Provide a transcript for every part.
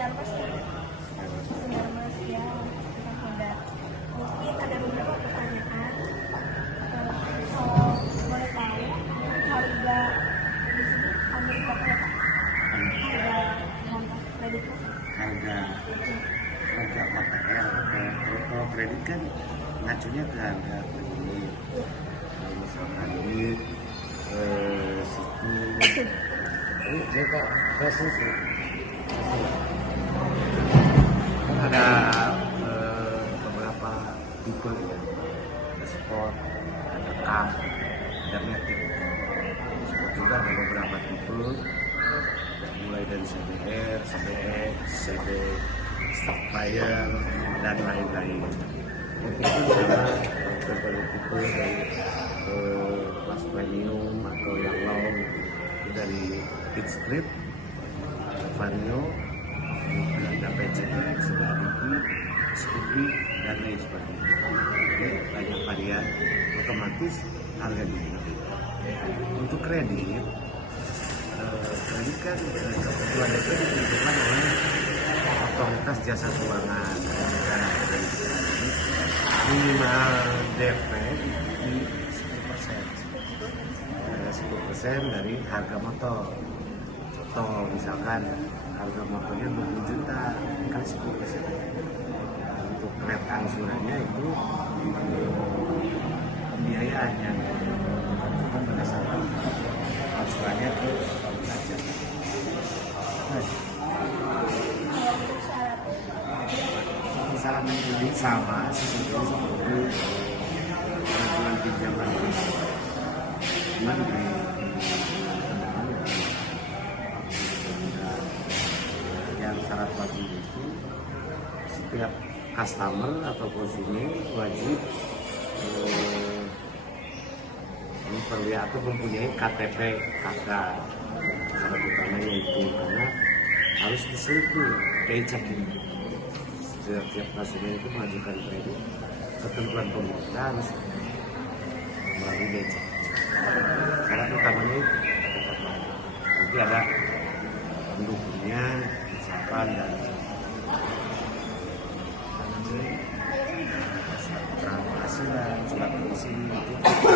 Sinarmas ya. Sinarmas ya, tentang Honda. Mungkin ada beberapa pertanyaan. Kalau boleh tahu harga di sini Amerika berapa? Harga Honda kredit harga OTR kalau kredit kan ngacunya ke harga kredit. Kalau misalkan duit siku ini kok khusus ya. Kan ada beberapa tipe ya, ada sport, ada cup, ada matic. Sport juga ada beberapa tipe, mulai dari CBR, CBX, CB, Sapphire, dan lain-lain. Itu adalah berbagai tipe dari kelas premium atau yang low, dari Hit Strip, Vario, ada PCX, ada Diki, Scoopy, dan lain sebagainya. Jadi banyak varian, otomatis harga juga. Untuk kredit kan kebutuhan itu ditentukan oleh otoritas jasa keuangan negara. Minimal DP di 10% dari harga motor. Contoh misalkan harga motornya 20 juta kan 10%. Untuk kredit angsurannya itu pembiayaan yang dilakukan berdasarkan angsurannya ke pajak. Misalnya menjadi sama seperti pengajuan pinjaman yang syarat wajib itu setiap customer atau konsumen wajib memperlihatkan atau mempunyai KTP KK. Syarat utamanya itu karena harus diselipkan pay checking. Setiap konsumen itu mengajukan kredit, ketentuan pemerintah harus melalui becek. Syarat utamanya itu nanti ada pendukungnya, misalkan dan surat penghasilan, surat komisi itu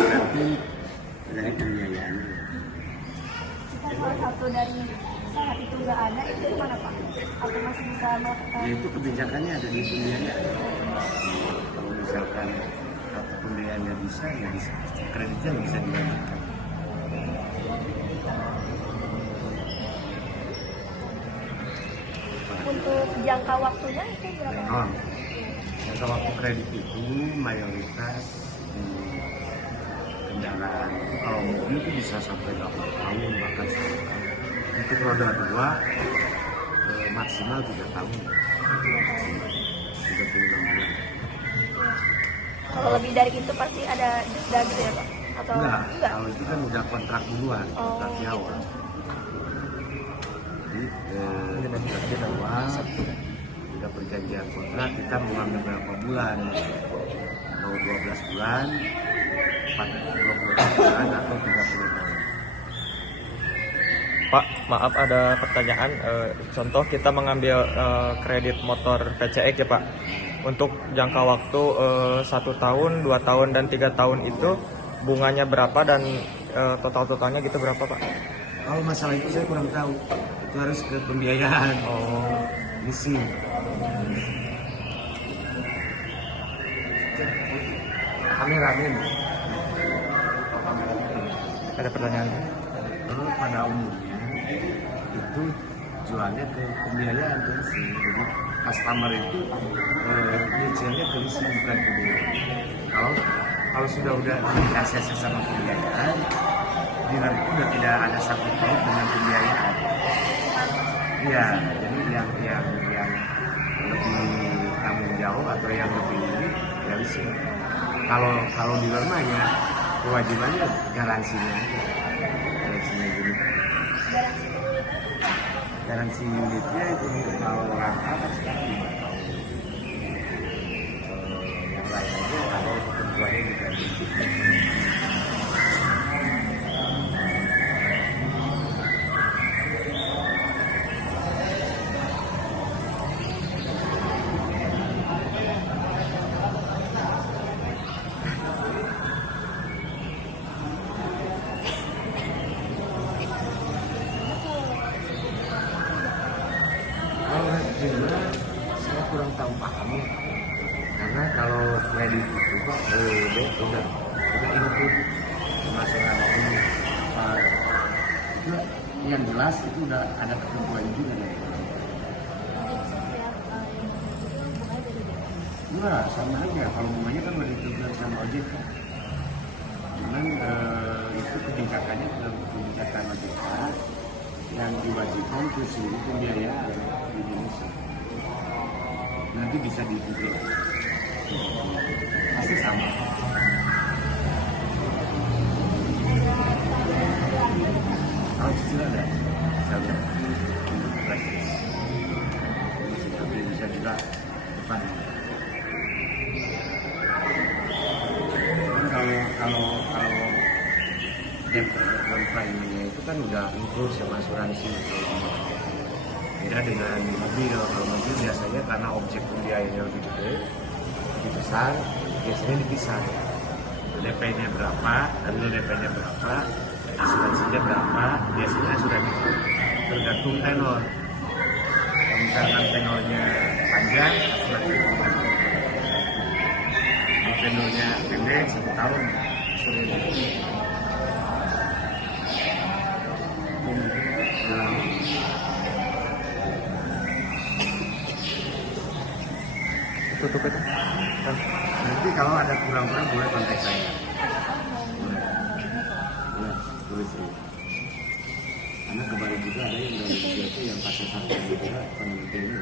nanti dari pembiayaannya. Jika salah satu dari syarat itu nggak ada, itu gimana Pak? Apa masih bisa melakukan? Ya itu kebijakannya ada di pembiayaan. Kalau misalkan kartu pembiayaannya bisa, ya bisa. Kreditnya bisa dilanjutkan. Untuk jangka waktunya itu berapa? Jangka waktu kredit itu mayoritas kendaraan itu kalau mobil itu bisa sampai 8 tahun bahkan 10 tahun. Untuk roda 2 maksimal 3 tahun, 36 bulan. Kalau lebih dari itu pasti ada denda gitu ya Pak? Atau Enggak, kalau itu kan udah kontrak duluan, kontrak di awal. Jadi kita awal, udah perjanjian kontrak, kita mau ambil berapa bulan, mau 12 bulan, 20 bulan atau 30 bulan. Pak, maaf ada pertanyaan. Contoh kita mengambil kredit motor PCX ya Pak. Untuk jangka waktu 1 tahun, 2 tahun, dan 3 tahun itu bunganya berapa dan totalnya gitu berapa Pak? Kalau masalah itu saya kurang tahu. Itu harus ke pembiayaan. Leasing. Amin. Ada pertanyaan? Pada umumnya itu jualnya ke pembiayaan kan sih. Jadi customer itu nyicilnya ke leasing bukan pembiayaan. Kalau sudah dikasih sama pembiayaan, dealer itu udah tidak ada sangkut paut dengan pembiayaan. Iya, jadi yang lebih tanggung jawab atau yang lebih ya leasing. Kalau dealer mah ya kewajibannya garansinya gini. Garansi unitnya itu kalau orang kan sekarang 5 tahun. Yang lain aja kalau ketentuannya juga Cuma saya kurang tahu paham karena kalau kredit itu Pak, udah include masalah ini Pak, itu yang jelas itu udah ada ketentuan juga dari Enggak, sama aja. Kalau bunganya kan udah ditentukan sama OJK. Cuman itu kebijakannya kebijakan OJK yang diwajibkan ke seluruh pembiayaan di Indonesia. Nanti bisa diikuti. Pasti sama. Kalau cicil ada, bisa lihat. Praktis. Tapi bisa juga depan. Kalau DP prime-nya itu kan udah include sama asuransi. Beda dengan mobil. Kalau mobil biasanya karena objek pembiayaannya lebih gede, lebih besar, biasanya dipisah. DP-nya berapa, real DP-nya berapa, asuransinya berapa, biasanya asuransi tergantung tenor. Kalau misalkan tenornya panjang, asuransi tenornya pendek 1 tahun. Tutup itu. Nanti kalau ada kurang-kurang boleh kontak saya. Boleh, tulis ini. Karena kemarin juga ada yang dari itu yang pakai sarjana juga penelitiannya.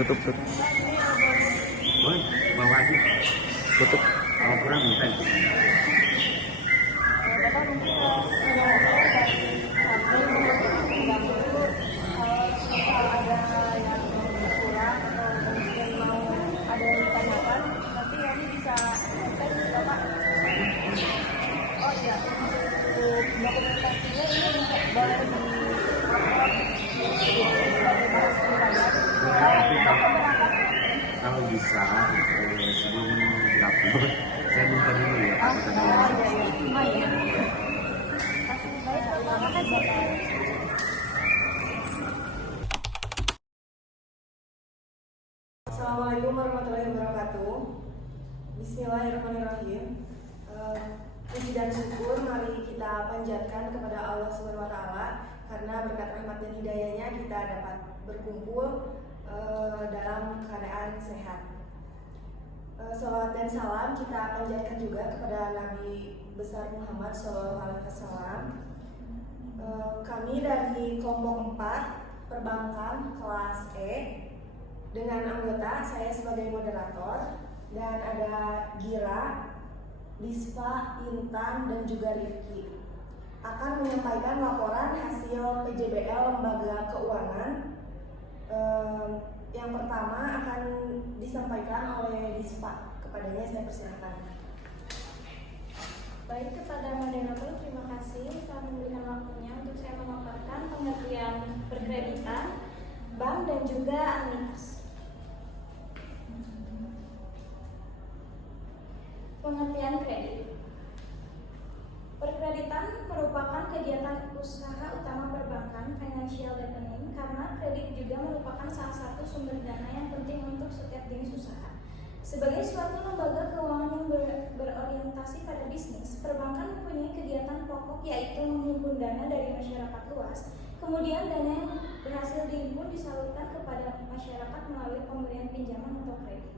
Tutup. Boleh, bawa aja. Tutup. Kalau kurang minta itu. Bapak mungkin sudah dari sampai kalau ada yang kurang atau mungkin mau ada yang ditanyakan, nanti kami bisa kontak Bapak. Oh iya, untuk dokumentasinya ini bisa boleh Tapi kalau bisa sebelum diupload saya minta dulu ya kata Assalamualaikum warahmatullahi wabarakatuh. Bismillahirrahmanirrahim. Puji dan syukur mari kita panjatkan kepada Allah Subhanahu wa taala karena berkat rahmat dan hidayahnya kita dapat berkumpul dalam keadaan sehat. Salawat dan salam kita panjatkan juga kepada Nabi besar Muhammad SAW. Kami dari kelompok 4 perbankan kelas E dengan anggota saya sebagai moderator dan ada Gira, Bispa, Intan dan juga Rifki akan menyampaikan laporan hasil PJBL Lembaga Keuangan. Yang pertama akan disampaikan oleh Bispa. Kepadanya saya persilakan. Baik, kepada moderator terima kasih telah memberikan waktunya untuk saya memaparkan pengertian perkreditan, bank dan juga amnitas. Pengertian kredit. Perkreditan merupakan kegiatan usaha utama perbankan financial deepening karena kredit juga merupakan salah satu sumber dana yang penting untuk setiap jenis usaha. Sebagai suatu lembaga keuangan yang berorientasi pada bisnis, perbankan mempunyai kegiatan pokok yaitu menghimpun dana dari masyarakat luas. Kemudian dana yang berhasil dihimpun disalurkan kepada masyarakat melalui pemberian pinjaman atau kredit.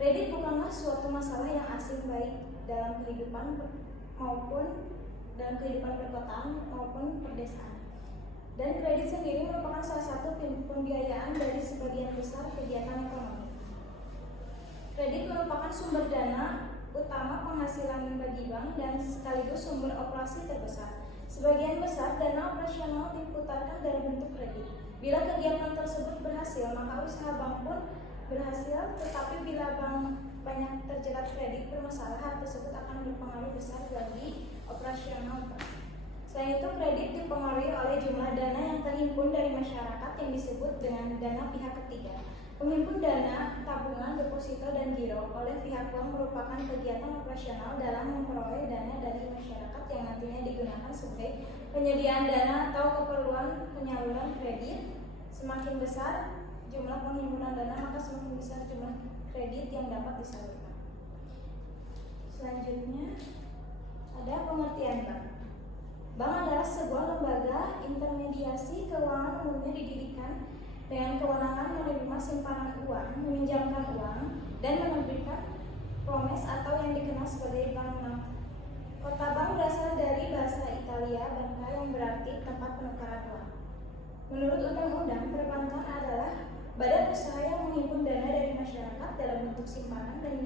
Kredit bukanlah suatu masalah yang asing baik dalam kehidupan perkotaan maupun perdesaan. Dan kredit sendiri merupakan salah satu pembiayaan dari sebagian besar kegiatan ekonomi. Kredit merupakan sumber dana utama penghasilan bagi bank dan sekaligus sumber operasi terbesar. Sebagian besar dana operasional diputarkan dalam bentuk kredit. Bila kegiatan tersebut berhasil, maka usaha bank pun berhasil, tetapi bila bank banyak terjerat kredit bermasalah, hal tersebut akan berpengaruh besar bagi operasional bank. Selain itu, kredit dipengaruhi oleh jumlah dana yang terhimpun dari masyarakat yang disebut dengan dana pihak ketiga. Menghimpun dana, tabungan, deposito, dan giro oleh pihak bank merupakan kegiatan operasional dalam memperoleh dana dari masyarakat yang nantinya digunakan sebagai penyediaan dana atau keperluan penyaluran kredit. Semakin besar jumlah penghimpunan dana, maka semakin besar jumlah kredit yang dapat disalurkan. Selanjutnya ada pengertian bank. Bank adalah sebuah lembaga intermediasi keuangan, umumnya didirikan dengan kewenangan menerima simpanan uang, meminjamkan uang, dan menerbitkan promes atau yang dikenal sebagai bank not. Kota bank berasal dari bahasa Italia banca yang berarti tempat penukaran uang. Menurut undang-undang, perbankan adalah badan usaha yang menghimpun dana dari masyarakat dalam bentuk simpanan dan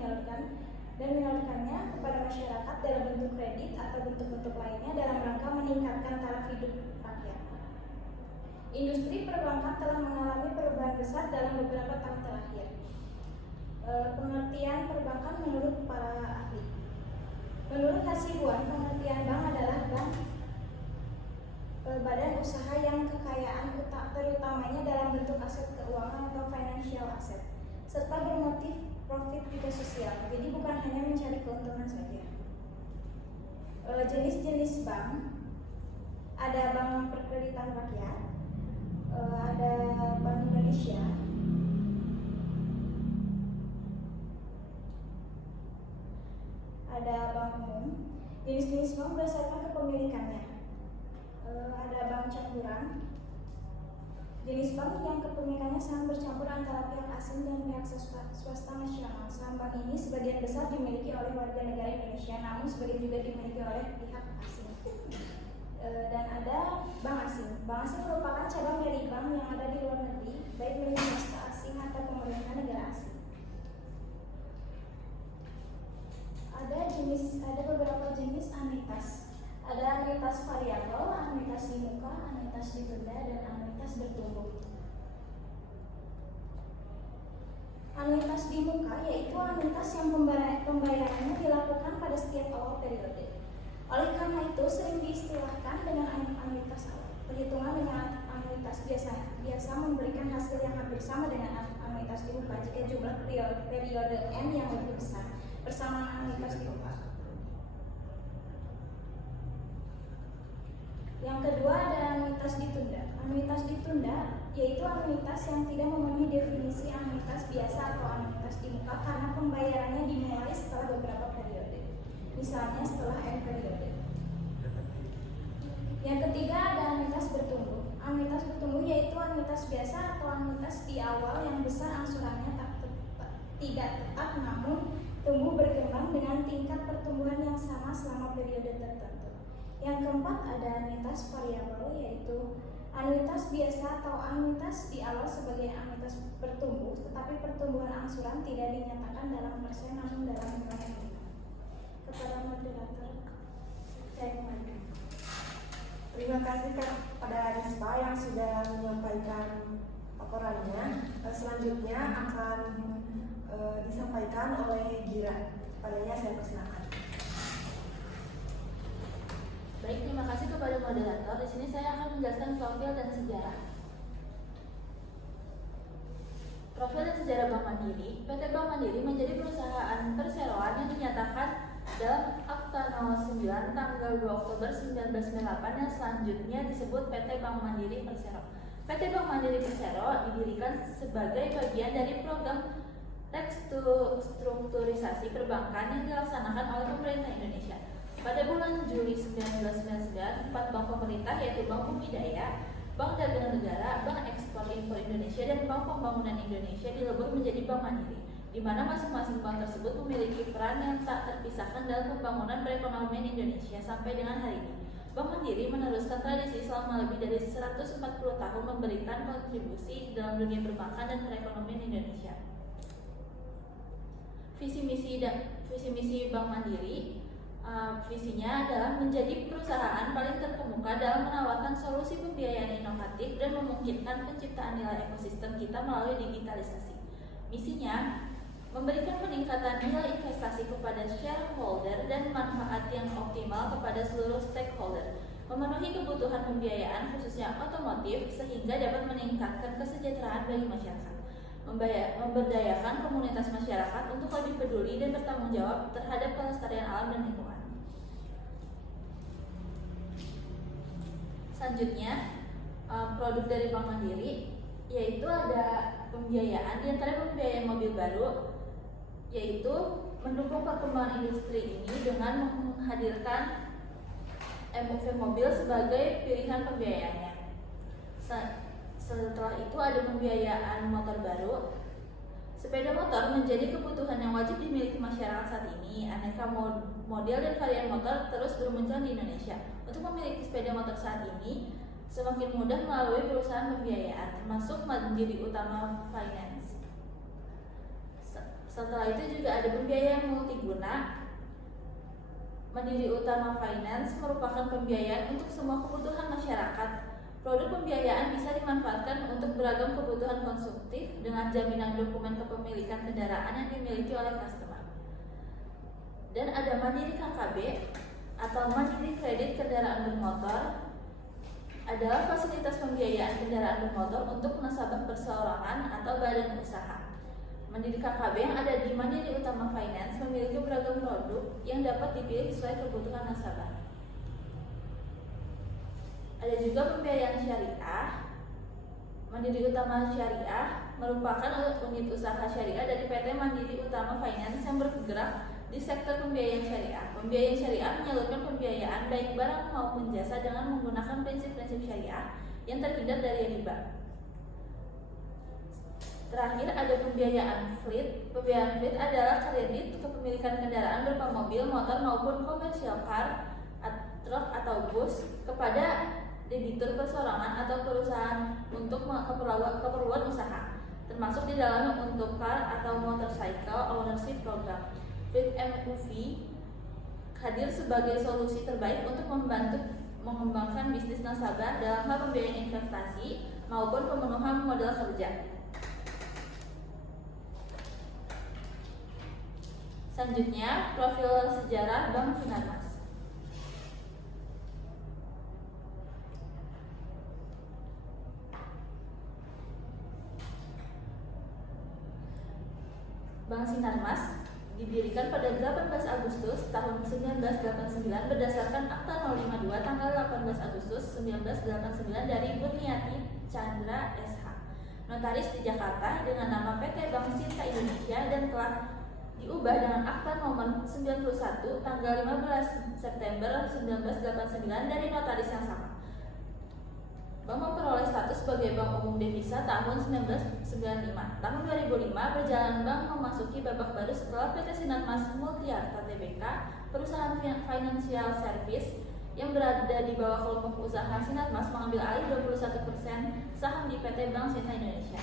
menyalurkannya kepada masyarakat dalam bentuk kredit atau bentuk-bentuk lainnya dalam rangka meningkatkan taraf hidup rakyat. Industri perbankan telah mengalami perubahan besar dalam beberapa tahun terakhir. Pengertian perbankan menurut para ahli. Menurut Hasibuan, pengertian bank adalah bank badan usaha yang kekayaan terutamanya dalam bentuk aset keuangan atau financial asset, serta bermotif profit juga sosial. Jadi bukan hanya mencari keuntungan saja. Jenis-jenis bank, ada bank perkreditan rakyat, ada Bank Indonesia, ada bank umum. Jenis-jenis bank berdasarkan kepemilikannya. Ada bank campuran, jenis bank yang kepemilikannya sangat bercampur antara pihak asing dan pihak swasta nasional. Saham bank ini sebagian besar dimiliki oleh warga negara Indonesia, namun sebagian juga dimiliki oleh pihak asing. Dan ada bank asing. Bank asing merupakan cabang dari bank yang ada di luar negeri, baik milik swasta asing atau pemerintah negara asing. Ada beberapa jenis anuitas. Ada anuitas variabel, anuitas di muka, anuitas ditunda, dan anuitas bertumbuh. Anuitas di muka yaitu anuitas yang pembayarannya dilakukan pada setiap awal periode. Oleh karena itu sering diistilahkan dengan anuitas awal. Perhitungan dengan anuitas biasa memberikan hasil yang hampir sama dengan anuitas di muka jika jumlah periode N yang lebih besar. Persamaan anuitas di muka. Yang kedua ada anuitas ditunda. Anuitas ditunda yaitu anuitas yang tidak memenuhi definisi anuitas biasa atau anuitas di muka karena pembayarannya dimulai setelah beberapa periode, misalnya setelah N periode. Yang ketiga ada anuitas bertumbuh. Anuitas bertumbuh yaitu anuitas biasa atau anuitas di awal yang besar angsurannya tidak tetap namun tumbuh berkembang dengan tingkat pertumbuhan yang sama selama periode tertentu. Yang keempat ada anuitas variabel yaitu anuitas biasa atau anuitas di awal sebagai anuitas bertumbuh, tetapi pertumbuhan angsuran tidak dinyatakan dalam persen namun dalam nilai nominal. Kepada moderator, saya kembalikan. Terima kasih kepada Rispa yang sudah menyampaikan laporannya. Selanjutnya akan disampaikan oleh Gira. Padanya saya persilakan. Baik, terima kasih kepada moderator. Di sini saya akan menjelaskan profil dan sejarah. Profil dan sejarah Bank Mandiri. PT Bank Mandiri menjadi perusahaan perseroan yang dinyatakan dalam Akta Nomor 9 tanggal 2 Oktober 1998 yang selanjutnya disebut PT Bank Mandiri Persero. PT Bank Mandiri Persero didirikan sebagai bagian dari program restrukturisasi perbankan yang dilaksanakan oleh pemerintah Indonesia. Pada bulan Juli 1999, 4 bank pemerintah yaitu Bank Bumi Daya, Bank Dagangan Negara, Bank Ekspor Impor Indonesia, dan Bank Pembangunan Indonesia dilebur menjadi Bank Mandiri, di mana masing-masing bank tersebut memiliki peran yang tak terpisahkan dalam pembangunan perekonomian Indonesia sampai dengan hari ini. Bank Mandiri meneruskan tradisi selama lebih dari 140 tahun memberikan kontribusi dalam dunia perbankan dan perekonomian Indonesia. Visi misi Bank Mandiri. Visinya adalah menjadi perusahaan paling terkemuka dalam menawarkan solusi pembiayaan inovatif dan memungkinkan penciptaan nilai ekosistem kita melalui digitalisasi. Misinya, memberikan peningkatan nilai investasi kepada shareholder dan manfaat yang optimal kepada seluruh stakeholder, memenuhi kebutuhan pembiayaan khususnya otomotif sehingga dapat meningkatkan kesejahteraan bagi masyarakat, memberdayakan komunitas masyarakat untuk lebih peduli dan bertanggung jawab terhadap kelestarian alam dan lingkungan. Selanjutnya, produk dari Bank Mandiri yaitu ada pembiayaan, di antara pembiayaan mobil baru yaitu mendukung perkembangan industri ini dengan menghadirkan MOV mobil sebagai pilihan pembiayaannya. Setelah itu ada pembiayaan motor baru. Sepeda motor menjadi kebutuhan yang wajib dimiliki masyarakat saat ini. Aneka model dan varian motor terus bermunculan di Indonesia. Untuk memiliki sepeda motor saat ini semakin mudah melalui perusahaan pembiayaan, termasuk Mandiri Utama Finance. Setelah itu juga ada pembiayaan multiguna. Mandiri Utama Finance merupakan pembiayaan untuk semua kebutuhan masyarakat. Produk pembiayaan bisa dimanfaatkan untuk beragam kebutuhan konsumtif dengan jaminan dokumen kepemilikan kendaraan yang dimiliki oleh customer. Dan ada Mandiri KKB atau Mandiri Kredit Kendaraan Bermotor, adalah fasilitas pembiayaan kendaraan bermotor untuk nasabah perseorangan atau badan usaha. Mandiri KKB yang ada di Mandiri Utama Finance memiliki beragam produk yang dapat dipilih sesuai kebutuhan nasabah. Ada juga pembiayaan syariah. Mandiri Utama Syariah merupakan unit usaha syariah dari PT Mandiri Utama Finance yang bergerak di sektor pembiayaan syariah. Pembiayaan syariah menyalurkan pembiayaan baik barang maupun jasa dengan menggunakan prinsip-prinsip syariah yang terhindar dari riba. Terakhir ada pembiayaan fleet. Pembiayaan fleet adalah kredit kepemilikan kendaraan berupa mobil, motor maupun commercial car, truk atau bus kepada debitur perseorangan atau perusahaan untuk keperluan usaha, termasuk di dalamnya untuk car atau motorcycle ownership program. Fleet MUV hadir sebagai solusi terbaik untuk membantu mengembangkan bisnis nasabah dalam hal pembiayaan investasi maupun pemenuhan modal kerja. Selanjutnya, profil sejarah Bank Sinarmas. Bank Sinarmas didirikan pada 18 Agustus tahun 1989 berdasarkan Akta 052 tanggal 18 Agustus 1989 dari Burniati Chandra SH, notaris di Jakarta dengan nama PT Bank Sinta Indonesia, dan telah diubah dengan Akta nomor 91 tanggal 15 September 1989 dari notaris yang sama. Bank memperoleh status sebagai bank umum devisa tahun 1995. Tahun 2005, perjalanan bank memasuki babak baru setelah PT Sinarmas Multiarta Tbk, perusahaan financial service yang berada di bawah kelompok usaha Sinarmas, mengambil alih 21% saham di PT Bank Sinta Indonesia.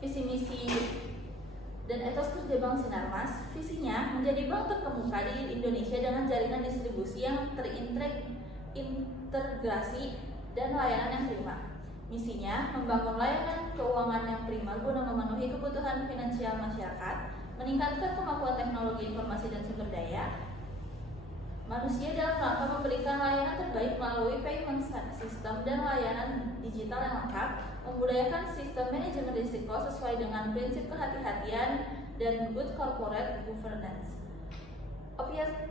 Visi misi dan etos kerja Bank Sinarmas, visinya menjadi bank terkemuka di Indonesia dengan jaringan distribusi yang terintegrasi dan layanan yang prima. Misinya membangun layanan keuangan yang prima guna memenuhi kebutuhan finansial masyarakat, meningkatkan kemampuan teknologi informasi dan sumber daya manusia dalam rangka memberikan layanan terbaik melalui payment system dan layanan digital yang lengkap, membudayakan sistem manajemen risiko sesuai dengan prinsip kehati-hatian dan good corporate governance.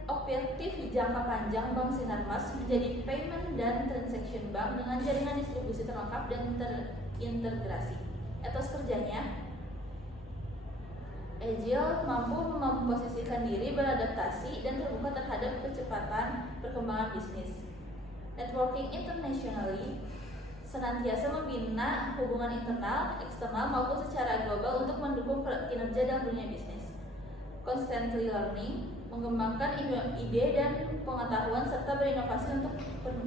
Objektif jangka panjang Bank Sinarmas menjadi payment dan transaction bank dengan jaringan distribusi terlengkap dan terintegrasi. Etos kerjanya, agile, mampu memposisikan diri, beradaptasi, dan terbuka terhadap kecepatan perkembangan bisnis. Networking internationally, senantiasa membina hubungan internal, eksternal, maupun secara global untuk mendukung kinerja dalam dunia bisnis. Constantly learning, mengembangkan ide dan pengetahuan serta berinovasi untuk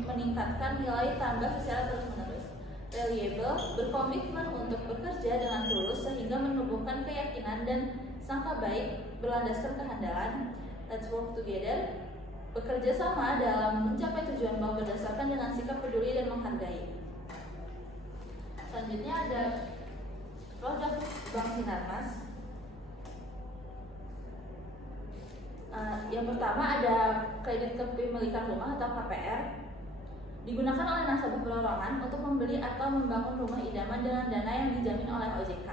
meningkatkan nilai tambah secara terus-menerus. Reliable, berkomitmen untuk bekerja dengan tulus sehingga menumbuhkan keyakinan dan sangka baik berlandaskan kehandalan. Let's work together, bekerja sama dalam mencapai tujuan bank berdasarkan dengan dengan sikap peduli dan menghargai. Selanjutnya ada produk Bank Sinarmas. Yang pertama ada kredit kepemilikan rumah atau KPR. Digunakan oleh nasabah perorangan untuk membeli atau membangun rumah idaman dengan dana yang dijamin oleh OJK.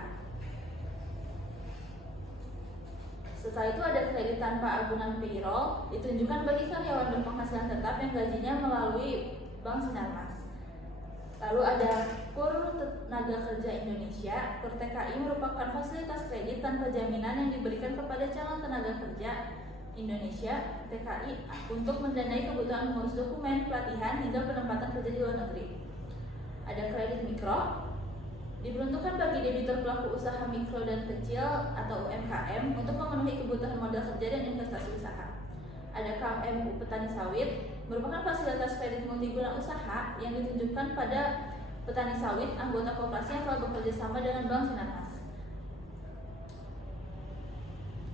Setelah itu ada kredit tanpa agunan payroll, ditunjukkan bagi karyawan berpenghasilan tetap yang gajinya melalui Bank Sinarmas. Lalu ada KUR Tenaga Kerja Indonesia. KUR TKI merupakan fasilitas kredit tanpa jaminan yang diberikan kepada calon tenaga kerja Indonesia TKI untuk mendanai kebutuhan mengurus dokumen, pelatihan, hingga penempatan kerja di luar negeri. Ada kredit mikro, diperuntukkan bagi debitur pelaku usaha mikro dan kecil atau UMKM untuk memenuhi kebutuhan modal kerja dan investasi usaha. Ada KMU Petani Sawit, merupakan fasilitas kredit multiguna usaha yang ditunjukkan pada petani sawit anggota koperasi yang telah bekerja sama dengan Bank Sinarmas.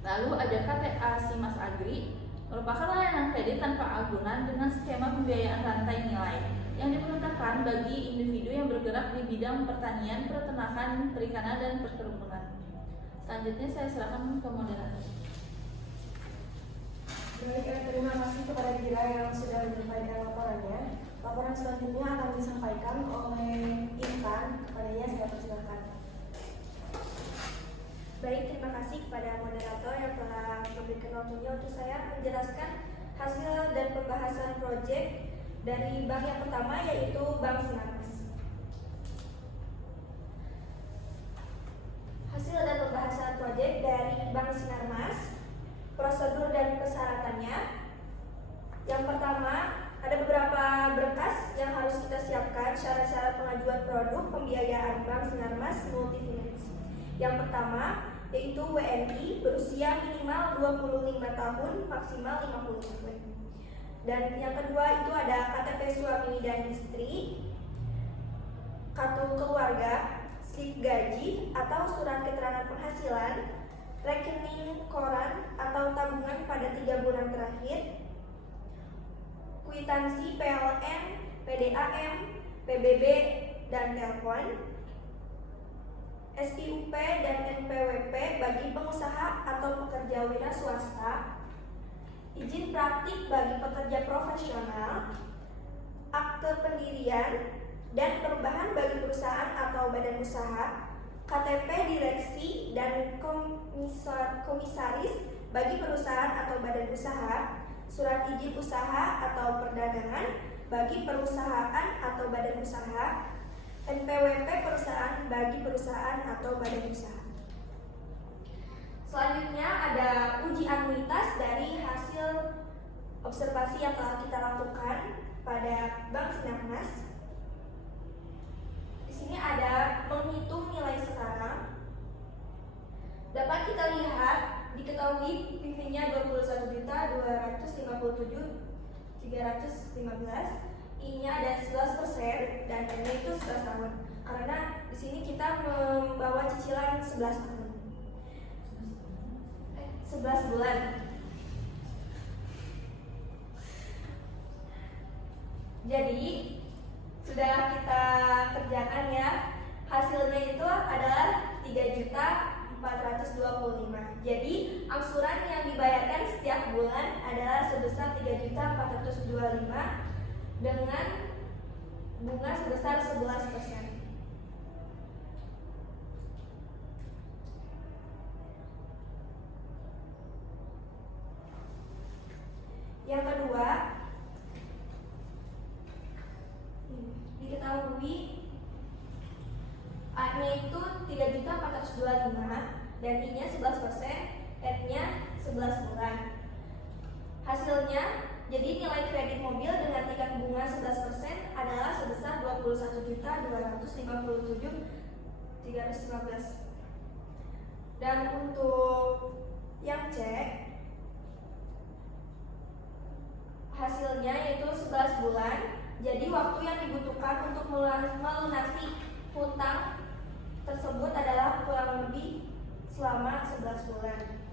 Lalu ada KTA Simas Agri, merupakan layanan kredit tanpa agunan dengan skema pembiayaan rantai nilai yang diperuntukkan bagi individu yang bergerak di bidang pertanian, peternakan, perikanan, dan perkebunan. Selanjutnya saya serahkan ke moderator. Baik, terima kasih kepada Gira yang sudah menyampaikan laporannya. Laporan selanjutnya akan disampaikan oleh Intan. Kepadanya saya persilakan. Baik, terima kasih kepada moderator yang telah memberikan waktunya untuk saya menjelaskan hasil dan pembahasan proyek dari bank yang pertama, yaitu Bank Sinarmas. Hasil dan pembahasan proyek dari Bank Sinarmas, prosedur dan persyaratannya. Yang pertama, ada beberapa berkas yang harus kita siapkan syarat-syarat pengajuan produk pembiayaan Bank Sinarmas Multifinance. Yang pertama, yaitu WNI berusia minimal 25 tahun, maksimal 50 tahun. Dan yang kedua itu ada KTP suami dan istri, kartu keluarga, slip gaji atau surat keterangan penghasilan, rekening koran atau tabungan pada 3 bulan terakhir, kwitansi PLN, PDAM, PBB, dan telepon, SIUP dan NPWP bagi pengusaha atau pekerja wira swasta, izin praktik bagi pekerja profesional, akte pendirian dan perubahan bagi perusahaan atau badan usaha, KTP direksi dan komisaris bagi perusahaan atau badan usaha, surat izin usaha atau perdagangan bagi perusahaan atau badan usaha, NPWP perusahaan bagi perusahaan atau badan usaha. Selanjutnya ada uji anuitas dari hasil observasi yang telah kita lakukan pada Bank Sinarmas. Di sini ada menghitung nilai sekarang. Dapat kita lihat, diketahui PV-nya 21.257.315. I-nya ada 11% dan N-nya itu 11 tahun. Karena di sini kita membawa cicilan 11 tahun. 11 bulan. Jadi sudah kita kerjakan ya. Hasilnya itu adalah 3.425.000. Jadi angsuran yang dibayarkan setiap bulan adalah sebesar 3.425.000 dengan bunga sebesar 11%. Yang kedua, diketahui A-nya itu 3.425 dan I-nya 11%, N-nya 11 bulan. Hasilnya, jadi nilai kredit mobil dengan tingkat bunga 11% adalah sebesar 21.257.315. Dan untuk yang C, hasilnya yaitu 11 bulan. Jadi waktu yang dibutuhkan untuk melunasi hutang tersebut adalah kurang lebih selama 11 bulan.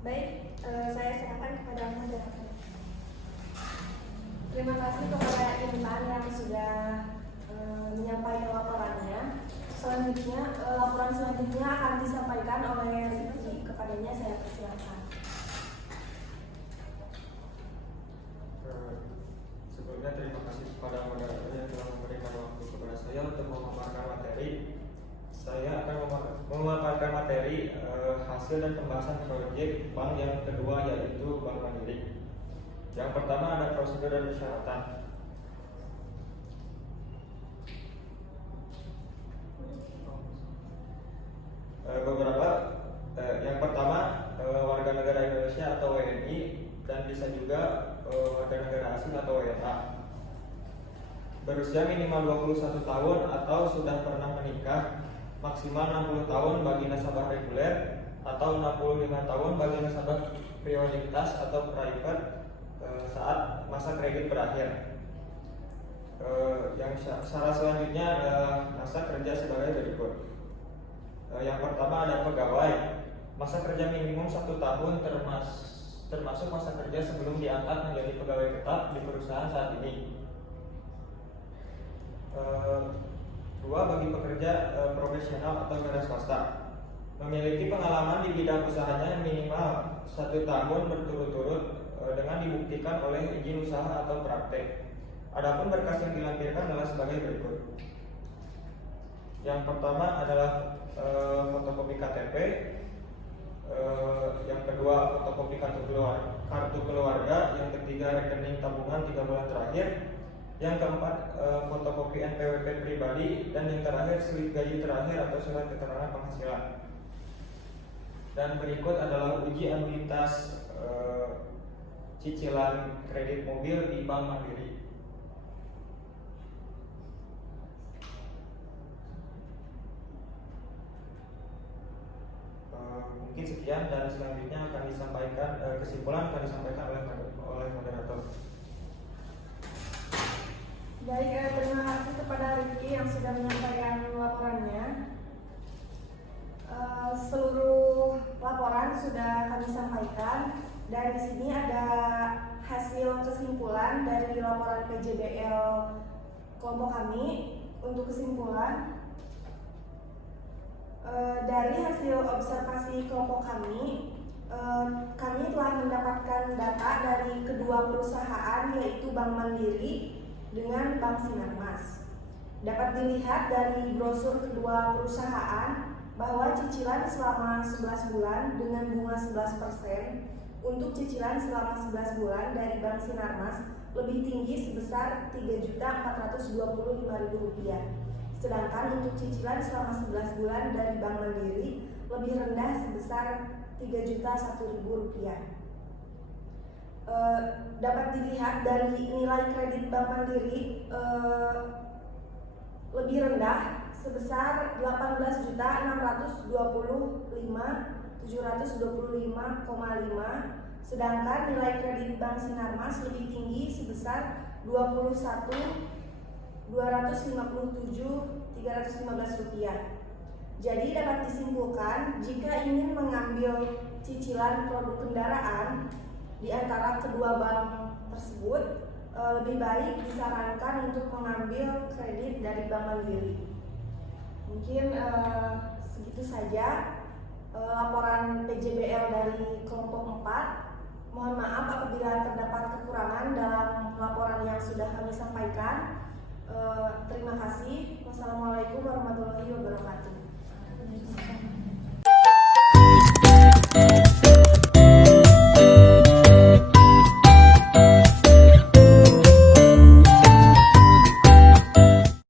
Baik, saya serahkan kepada moderator. Terima kasih kepada Intan yang sudah menyampaikan laporannya. Selanjutnya, laporan selanjutnya akan disampaikan oleh Rifki. Kepadanya saya persilakan. Sebelumnya terima kasih kepada moderator yang telah memberikan waktu kepada saya untuk memaparkan materi. Saya akan memaparkan materi hasil dan pembahasan proyek bank yang kedua, yaitu Bank Mandiri. Yang pertama ada prosedur dan persyaratan. Yang pertama warga negara Indonesia atau WNI, dan bisa juga warga negara asing atau WNA, berusia minimal 21 tahun atau sudah pernah menikah, maksimal 60 tahun bagi nasabah reguler atau 65 tahun bagi nasabah prioritas atau private saat masa kredit berakhir. Yang syarat selanjutnya adalah masa kerja sebagai berikut. Yang pertama ada pegawai, masa kerja minimum 1 tahun termasuk masa kerja sebelum diangkat menjadi pegawai tetap di perusahaan saat ini. 2. Bagi pekerja profesional atau wira swasta, memiliki pengalaman di bidang usahanya yang minimal 1 tahun berturut-turut dengan dibuktikan oleh izin usaha atau praktek. Adapun berkas yang dilampirkan adalah sebagai berikut. Yang pertama adalah fotokopi KTP, yang kedua fotokopi kartu keluarga, yang ketiga rekening tabungan 3 bulan terakhir, yang keempat fotokopi NPWP pribadi, dan yang terakhir slip gaji terakhir atau surat keterangan penghasilan. Dan berikut adalah uji anuitas cicilan kredit mobil di Bank Mandiri. Mungkin sekian, dan selanjutnya akan disampaikan kesimpulan akan disampaikan oleh moderator. Baik, terima kasih kepada Rifki yang sudah menyampaikan laporannya. Seluruh laporan sudah kami sampaikan, dan di sini ada hasil kesimpulan dari laporan PJBL kelompok kami. Untuk kesimpulan, dari hasil observasi kelompok kami telah mendapatkan data dari kedua perusahaan, yaitu Bank Mandiri dengan Bank Sinarmas. Dapat dilihat dari brosur kedua perusahaan bahwa cicilan selama 11 bulan dengan bunga 11%, untuk cicilan selama 11 bulan dari Bank Sinarmas lebih tinggi sebesar Rp3.425.000. Sedangkan untuk cicilan selama 11 bulan dari Bank Mandiri lebih rendah sebesar Rp3.001.000. Dapat dilihat dari nilai kredit Bank Mandiri lebih rendah sebesar Rp18.925.725,5, sedangkan nilai kredit Bank Sinarmas lebih tinggi sebesar Rp21.257.315. Jadi dapat disimpulkan, jika ingin mengambil cicilan produk kendaraan di antara kedua bank tersebut, lebih baik disarankan untuk mengambil kredit dari Bank Mandiri. Mungkin segitu saja laporan PJBL dari kelompok 4. Mohon maaf apabila terdapat kekurangan dalam laporan yang sudah kami sampaikan. Terima kasih. Wassalamualaikum warahmatullahi wabarakatuh.